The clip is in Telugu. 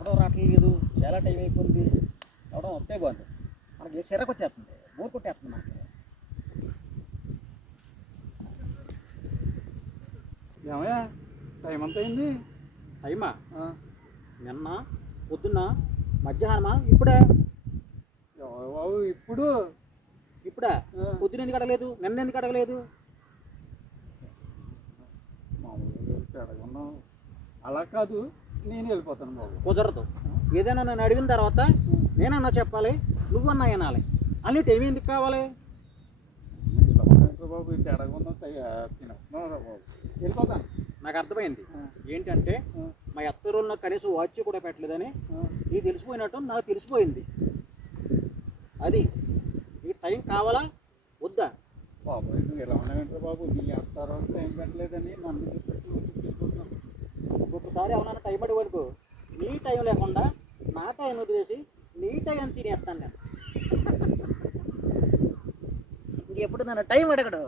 ఎవడో రావట్లేదు, చాలా టైం అయిపోయింది, ఎవడో వస్తే బాగుంది. మనకి చిరకు వచ్చేస్తుంది, బోర్ కొట్టేస్తుంది మనకి. ఏమయ్యా టైం అంత అయింది? టైమా? నిన్న పొద్దున్న మధ్యాహ్నమా ఇప్పుడే? బాబు ఇప్పుడు ఇప్పుడా? పొద్దున ఎందుకు అడగలేదు, నిన్న ఎందుకు అడగలేదు? మామూలుగా అడగను. అలా కాదు, నేను వెళ్ళిపోతాను బాబు. కుదరదు. ఏదైనా నన్ను అడిగిన తర్వాత నేనన్నా చెప్పాలి, నువ్వన్నా వినాలి. అన్ని టైం ఎందుకు కావాలి? బాబు అడగకుండా తినేస్తున్నావు బాబు. వెళ్ళిపోతాను. నాకు అర్థమైంది. ఏంటంటే మా అత్తరులు నాకు కనీసం వాచ్ కూడా పెట్టలేదని నీకు తెలిసిపోయినట్టు నాకు తెలిసిపోయింది. అది నీకు టైం కావాలా వద్దా? బాబు నువ్వు ఎలా ఉన్నావంటారు బాబు? నీ అత్తారో టైం పెట్టలేదని నన్ను చూసుకుంటున్నాను. ఒక్కొక్కసారి ఏమన్నా టైం అడిగనుకో, నీ టైం లేకుండా నా టైం వదిలేసి నీ టైం తినేస్తాను నేను. ఇంకెప్పుడు నన్ను టైం అడగడు.